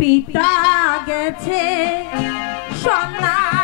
পিতা গেছে সন্ন্যাস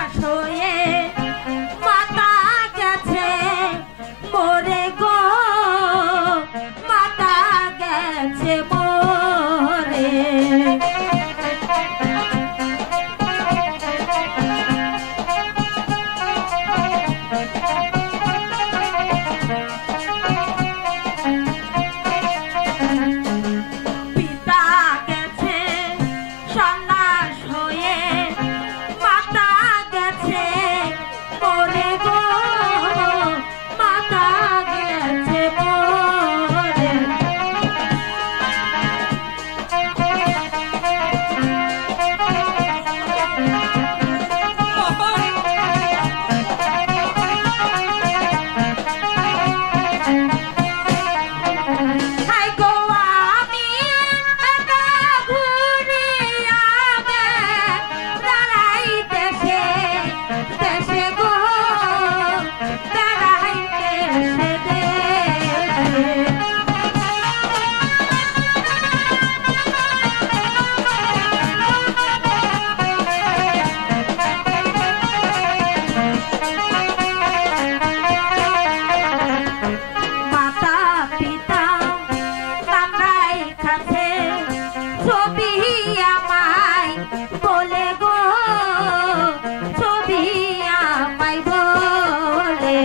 আমায় বলে গো ছবি আমায় বলে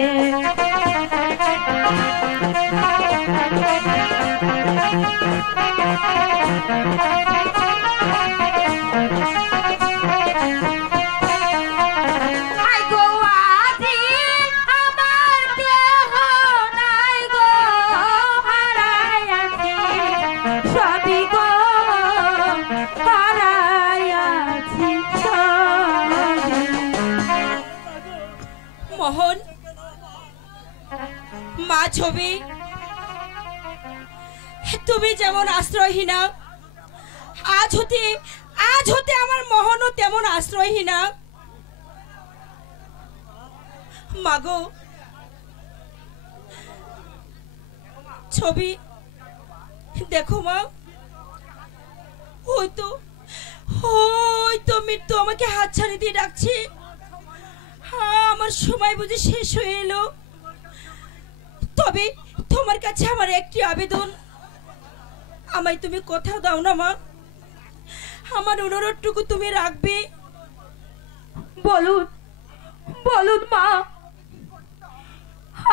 সবই গো। মোহন, মা ছবি, তুমি যেমন আশ্রয়হীনা, আজ হতে আজ হতে আমার মোহনও তেমন আশ্রয়হীনা। মাগো, ছবি, দেখো মা। ওই তো ওই তো মৃত্যু আমাকে হাত ছাড়ি দিয়ে ডাকছে। হ্যাঁ, আমার সময় বুঝে শেষ হয়ে এলো। তবে তোমার কাছে আমার একটি আবেদন। আমায় তুমি কথা দাও না মা। আমার অনুরোধটুকু তুমি রাখবে। বলুন বলুন মা।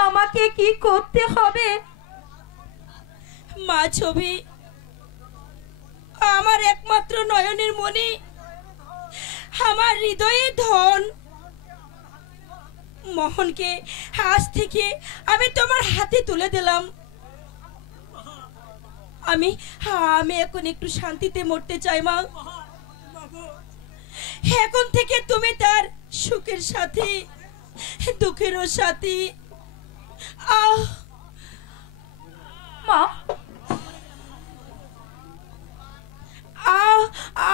আমাকে কি করতে হবে? মা ছবি আমার একমাত্র নয়নের মনি আমার হৃদয়ে ধন। মোহনকে আজ থেকে আমি তোমার হাতে তুলে দিলাম। আমি আমি এখন একটু শান্তিতে মরতে চাই, মা। এখন থেকে তুমি তার সুখের সাথী, দুঃখেরও সাথী। আহ! মা I